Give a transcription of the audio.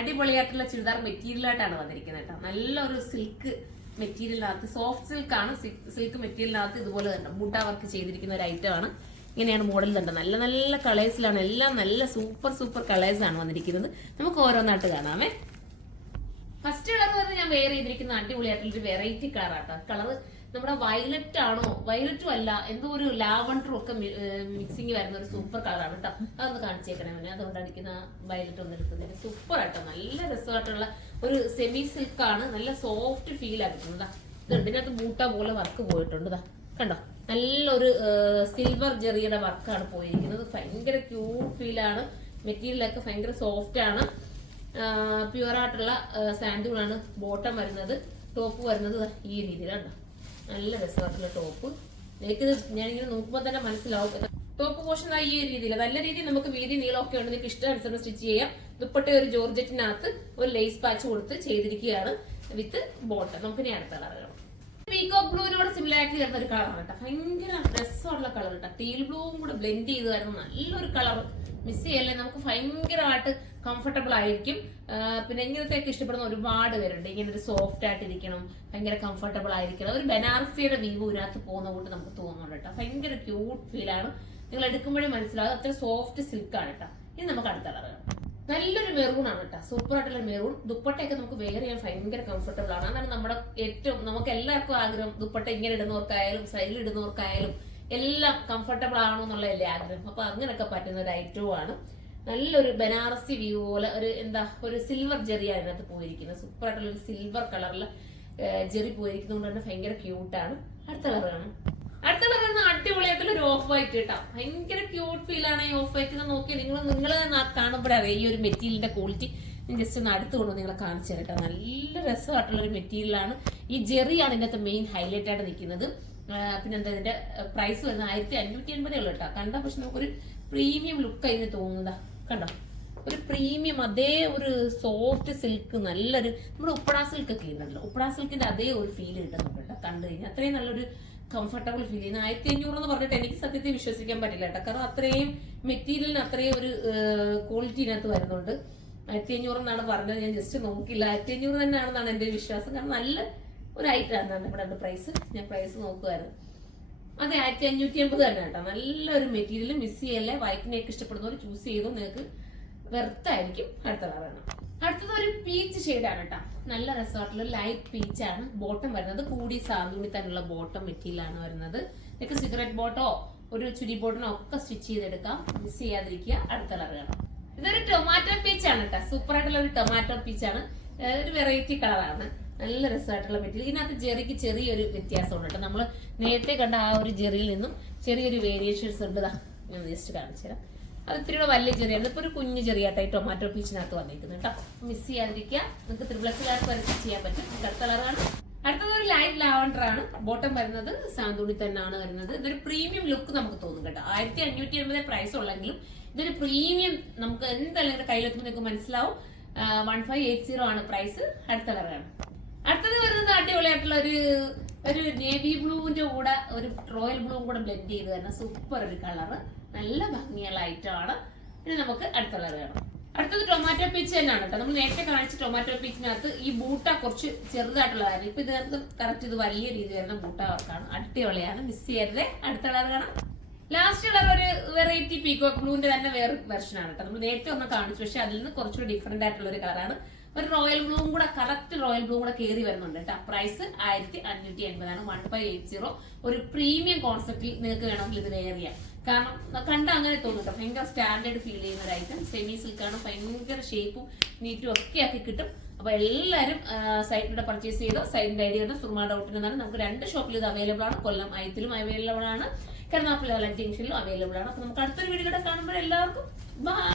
അടിപൊളിയായിട്ടുള്ള ചുരിദാർ മെറ്റീരിയലായിട്ടാണ് വന്നിരിക്കുന്നത് കേട്ടോ. നല്ലൊരു സിൽക്ക് മെറ്റീരിയലിനകത്ത്, സോഫ്റ്റ് സിൽക്കാണ്, സിൽക്ക് മെറ്റീരിയലിനകത്ത് ഇതുപോലെ തന്നെ ബൂട്ട വർക്ക് ചെയ്തിരിക്കുന്ന ഒരു ഐറ്റം ആണ്. ഇങ്ങനെയാണ് മോഡൽ തന്നെ. നല്ല നല്ല കളേഴ്സിലാണ്, എല്ലാം നല്ല സൂപ്പർ സൂപ്പർ കളേഴ്സ് ആണ് വന്നിരിക്കുന്നത്. നമുക്ക് ഓരോന്നായിട്ട് കാണാമേ. ഫസ്റ്റ് കളർ പറഞ്ഞ് ഞാൻ വെയർ ചെയ്തിരിക്കുന്ന അടിപൊളിയായിട്ടുള്ളൊരു വെറൈറ്റി കളറാട്ടോ. കളർ നമ്മുടെ വയലറ്റ് ആണോ, വയലറ്റും അല്ല, എന്തോ ഒരു ലാവണ്ടറും ഒക്കെ മിക്സിങ് വരുന്ന ഒരു സൂപ്പർ കളറാണ് കേട്ടോ. അതൊന്ന് കാണിച്ചേക്കണേ മോനെ. അതുകൊണ്ട് അടിക്കുന്ന വയലറ്റ് ഒന്ന് എടുക്കുന്നത് സൂപ്പർ ആട്ടോ. നല്ല രസമായിട്ടുള്ള ഒരു സെമി സിൽക്ക് ആണ്. നല്ല സോഫ്റ്റ് ഫീൽ ആക്കിട്ടുണ്ട്. ഇതിനകത്ത് ബൂട്ട പോലെ വർക്ക് പോയിട്ടുണ്ട്. കണ്ടോ, നല്ലൊരു സിൽവർ ജെറിയുടെ വർക്കാണ് പോയിരിക്കുന്നത്. ഭയങ്കര ക്യൂട്ട് ഫീലാണ്. മെറ്റീരിയലൊക്കെ ഭയങ്കര സോഫ്റ്റ് ആണ്. പ്യുവർ ആയിട്ടുള്ള സാൻഡൂളാണ് ബോട്ടം വരുന്നത്. ടോപ്പ് വരുന്നത് ഈ രീതിയിലാണ്. നല്ല രസമായിട്ടുള്ള ടോപ്പ്. എനിക്ക് ഞാനിങ്ങനെ നോക്കുമ്പോൾ തന്നെ മനസ്സിലാവും. ടോപ്പ് പോർഷൻ ഈ രീതിയിൽ നല്ല രീതിയിൽ നമുക്ക് വീതി നീളമൊക്കെ ഉണ്ട്. നിങ്ങൾക്ക് ഇഷ്ടാനുസരണം സ്റ്റിച്ച് ചെയ്യാം. ദുപ്പട്ട ഒരു ജോർജറ്റിനകത്ത് ഒരു ലേസ് പാച്ച് കൊടുത്ത് ചെയ്തിരിക്കുകയാണ് വിത്ത് ബോട്ടം. നമുക്ക് ഇനി അടുത്ത കളർ കാണാം. പീകോക്ക് ബ്ലൂവിനോട് സിമിലാരിറ്റി വരുന്ന ഒരു കളറാണ് കേട്ടോ. ഭയങ്കര രസമുള്ള കളർ കേട്ടോ. ടീൽ ബ്ലൂവും കൂടെ ബ്ലെൻഡ് ചെയ്ത് വരുന്ന നല്ലൊരു കളർ. മിസ് ചെയ്യല്ലേ, നമുക്ക് ഭയങ്കരമായിട്ട് കംഫർട്ടബിൾ ആയിരിക്കും. പിന്നെ ഇങ്ങനത്തെയൊക്കെ ഇഷ്ടപ്പെടുന്ന ഒരുപാട് പേരുണ്ട്. ഇങ്ങനെ ഒരു സോഫ്റ്റ് ആയിട്ടിരിക്കണം, ഭയങ്കര കംഫർട്ടബിൾ ആയിരിക്കണം. ഒരു ബനാറസിയുടെ വീവ് ഇതിനകത്ത് പോകുന്ന കൂട്ട് നമുക്ക് തോന്നുന്നുണ്ട് കേട്ടോ. ഭയങ്കര ക്യൂട്ട് ഫീലാണ്. നിങ്ങൾ എടുക്കുമ്പോഴേ മനസ്സിലാവും അത്ര സോഫ്റ്റ് സിൽക്കാണ് കേട്ടോ. ഇനി നമുക്ക് അടുത്ത കളർ കാണാം. നല്ലൊരു മെറൂൺ ആണ് കേട്ടോ. സൂപ്പർ ആയിട്ടുള്ള മെറൂൺ. ദുപ്പട്ടയൊക്കെ നമുക്ക് വെയർ ചെയ്യാൻ ഭയങ്കര കംഫർട്ടബിൾ ആണ്. അതാണ് നമ്മുടെ ഏറ്റവും, നമുക്ക് എല്ലാവർക്കും ആഗ്രഹം. ദുപ്പട്ട ഇങ്ങനെ ഇടുന്നവർക്കായാലും സൈഡിൽ ഇടുന്നവർക്കായാലും എല്ലാം കംഫർട്ടബിൾ ആണോ എന്നുള്ളതല്ലേ ആഗ്രഹം. അപ്പൊ അങ്ങനെയൊക്കെ പറ്റുന്ന ഒരു ഐറ്റവും ആണ്. നല്ലൊരു ബനാറസി വ്യൂ പോലെ ഒരു എന്താ ഒരു സിൽവർ ജെറിയാണ് ഇതിനകത്ത് പോയിരിക്കുന്നത്. സൂപ്പർ ആയിട്ടുള്ള ഒരു സിൽവർ കളറിൽ ജെറി പോയിരിക്കുന്നതുകൊണ്ട് തന്നെ ഭയങ്കര ക്യൂട്ടാണ്. അടുത്ത കളറാണ്. അടുത്ത കളർ അടിപൊളിയായിട്ടുള്ള ഒരു ഓഫ് വൈറ്റ് കേട്ടോ. ഭയങ്കര ക്യൂട്ട് ഫീൽ ആണ് ഈ ഓഫ് വൈറ്റ്. നോക്കി നിങ്ങൾ കാണുമ്പോഴറിയാം ഈ ഒരു മെറ്റീരിയലിന്റെ ക്വാളിറ്റി. ഞാൻ ജസ്റ്റ് ഒന്ന് അടുത്ത് കൊണ്ട് നിങ്ങളെ കാണിച്ചു തരട്ടോ. നല്ല രസമായിട്ടുള്ള ഒരു മെറ്റീരിയലാണ്. ഈ ജെറിയാണ് ഇതിനകത്ത് മെയിൻ ഹൈലൈറ്റ് ആയിട്ട് നിൽക്കുന്നത്. പിന്നെ എന്താ ഇതിന്റെ പ്രൈസ് വരുന്നത് 1580 ഉള്ളു കേട്ടോ. കണ്ട പക്ഷെ നമുക്കൊരു പ്രീമിയം ലുക്ക് അതിന് തോന്നുന്നതാ. കണ്ടോ, ഒരു പ്രീമിയം അതേ ഒരു സോഫ്റ്റ് സിൽക്ക്, നല്ലൊരു നമ്മുടെ ഉപ്പടാ സിൽക്ക് ഒക്കെ ഉണ്ടല്ലോ, ഉപ്പടാ സിൽക്കിന്റെ അതേ ഒരു ഫീൽ കിട്ടുന്നുണ്ട് കേട്ടോ. കണ്ടു കഴിഞ്ഞാൽ അത്രയും നല്ലൊരു കംഫർട്ടബിൾ ഫീൽ ചെയ്യുന്നത്. 1500 എന്ന് പറഞ്ഞിട്ട് എനിക്ക് സത്യത്തിൽ വിശ്വസിക്കാൻ പറ്റില്ല കേട്ടോ. കാരണം അത്രയും മെറ്റീരിയലിന് അത്രയും ഒരു ക്വാളിറ്റി ഇതിനകത്ത് വരുന്നുണ്ട്. 1500 എന്നാണ് പറഞ്ഞത്. ഞാൻ ജസ്റ്റ് നോക്കില്ല, 1500 തന്നെയാണെന്നാണ് എന്റെ വിശ്വാസം. കാരണം നല്ല ഒരു ഐറ്റം ആണ് ഇവിടെ പ്രൈസ്. ഞാൻ പ്രൈസ് നോക്കുമായിരുന്നു. അതെ, 1580 തന്നെ കേട്ടോ. നല്ലൊരു മെറ്റീരിയൽ. മിസ് ചെയ്യല്ലേ. വൈറ്റിനെയൊക്കെ ഇഷ്ടപ്പെടുന്നവർ ചൂസ് ചെയ്തു, നിങ്ങൾക്ക് വെർത്തായിരിക്കും. അടുത്ത കളറാണ്. അടുത്തത് ഒരു പീച്ച് ഷെയ്ഡാണ് കേട്ടോ. നല്ല രസമായിട്ടുള്ള ലൈറ്റ് പീച്ചാണ്. ബോട്ടം വരുന്നത് കൂടി സാന്തുണി തന്നെയുള്ള ബോട്ടം മെറ്റീരിയലാണ് വരുന്നത്. നിങ്ങൾക്ക് സിഗരറ്റ് ബോട്ടോ ഒരു ചുരി ബോട്ടിനോ ഒക്കെ സ്റ്റിച്ച് ചെയ്തെടുക്കാം. മിസ് ചെയ്യാതിരിക്കുക. അടുത്ത കളർ കാണാം. ഇതൊരു ടൊമാറ്റോ പീച്ചാണ് കേട്ടോ. സൂപ്പർ ആയിട്ടുള്ള ഒരു ടൊമാറ്റോ പീച്ചാണ്. ഒരു വെറൈറ്റി കളറാണ്. നല്ല രസമായിട്ടുള്ള മെറ്റീരിയൽ. ഇതിനകത്ത് ജെറിക്ക് ചെറിയൊരു വ്യത്യാസമുണ്ട് കേട്ടോ. നമ്മൾ നേരത്തെ കണ്ട ആ ഒരു ജെറിയിൽ നിന്നും ചെറിയൊരു വേരിയേഷൻസ് ഉണ്ട്. ഞാൻ ജസ്റ്റ് കാണിച്ചു തരാം. അത് ഇത്തിരിയുടെ വലിയ ചെറിയാണ്. ഇപ്പൊ ഒരു കുഞ്ഞു ചെറിയാട്ടോ ഈ ടൊമാറ്റോ പീച്ചിനകത്ത് വന്നിരിക്കുന്നത് കേട്ടോ. മിസ് ചെയ്യാതിരിക്കുക. നിങ്ങൾക്ക് ത്രിപ്ലക്സുകാർക്ക് വരെ ചെയ്യാൻ പറ്റും. അടുത്ത കളറാണ്. അടുത്തത് ഒരു ലൈറ്റ് ലാവണ്ടർ ആണ്. ബോട്ടം വരുന്നത് സാന്തുണി തന്നെയാണ് വരുന്നത്. ഇതൊരു പ്രീമിയം ലുക്ക് നമുക്ക് തോന്നും കേട്ടോ. 1580 പ്രൈസ് ഉള്ളെങ്കിലും ഇതൊരു പ്രീമിയം നമുക്ക് എന്തായാലും കയ്യിലെത്തുമ്പോൾ നിങ്ങൾക്ക് മനസ്സിലാവും. 1580 ആണ് പ്രൈസ്. അടുത്ത കളറാണ്. അടുത്തത് വരുന്നത് അടിപൊളിയായിട്ടുള്ള ഒരു നേവി ബ്ലൂവിന്റെ കൂടെ ഒരു റോയൽ ബ്ലൂവും കൂടെ ബ്ലെൻഡ് ചെയ്ത് തന്നെ സൂപ്പർ ഒരു കളറ്. നല്ല ഭംഗിയുള്ള ഐറ്റം ആണ്. ഇനി നമുക്ക് അടുത്ത കളർ കാണാം. അടുത്തത് ടൊമാറ്റോ പീച്ച് തന്നെയാണ് കേട്ടോ. നമ്മൾ നേരത്തെ കാണിച്ച ടൊമാറ്റോ പീച്ചിനകത്ത് ഈ ബൂട്ട കുറച്ച് ചെറുതായിട്ടുള്ളതായിരുന്നു. ഇപ്പൊ ഇതിനകത്ത് കറക്റ്റ് ഇത് വലിയ രീതിയിൽ വരുന്ന ബൂട്ട വർക്കാണ്. അടിപൊളിയാണ്. മിസ് ചെയ്യരുത്. അടുത്ത കളർ കാണാം. ലാസ്റ്റ് കളർ ഒരു വെറൈറ്റി പീകോക്ക് ബ്ലൂവിന്റെ തന്നെ വേറെ വെർഷൻ ആണ് കേട്ടോ. നമ്മൾ നേരത്തെ ഒന്ന് കാണിച്ചു, പക്ഷെ അതിൽ നിന്ന് കുറച്ചുകൂടി ഡിഫറെന്റ് ആയിട്ടുള്ള ഒരു കളറാണ്. ഒരു റോയൽ ബ്ലൂവും കൂടെ, കറക്റ്റ് റോയൽ ബ്ലൂ കൂടെ കയറി വരുന്നുണ്ട് കേട്ടോ. പ്രൈസ് 1580 ആണ്. 1580. ഒരു പ്രീമിയം കോൺസെപ്റ്റിൽ നിങ്ങൾക്ക് വേണമെങ്കിൽ ഇത് വെയർ ചെയ്യാം. കാരണം കണ്ട അങ്ങനെ തോന്നും കേട്ടോ. ഭയങ്കര സ്റ്റാൻഡേർഡ് ഫീൽ ചെയ്യുന്ന ഒരു ഐറ്റം. സെമി സിൽക്കാണ്. ഭയങ്കര ഷേപ്പും നീറ്റും ഒക്കെ ആക്കി കിട്ടും. അപ്പൊ എല്ലാവരും സൈറ്റിലൂടെ പർച്ചേസ് ചെയ്തോ. സൈറ്റിന്റെ ഐഡിയ ഉണ്ട് സുർമ ഡോട്ട് എന്നാണ്. നമുക്ക് 2 ഷോപ്പിൽ ഇത് അവൈലബിൾ ആണ്. കൊല്ലം ഐത്തിലും അവൈലബിൾ ആണ്, കരുനാഗപ്പള്ളി ജംഗ്ഷനിലും അവൈലബിൾ ആണ്. അപ്പൊ നമുക്ക് അടുത്തൊരു വീഡിയോയുടെ കാണുമ്പോൾ എല്ലാവർക്കും ബൈ.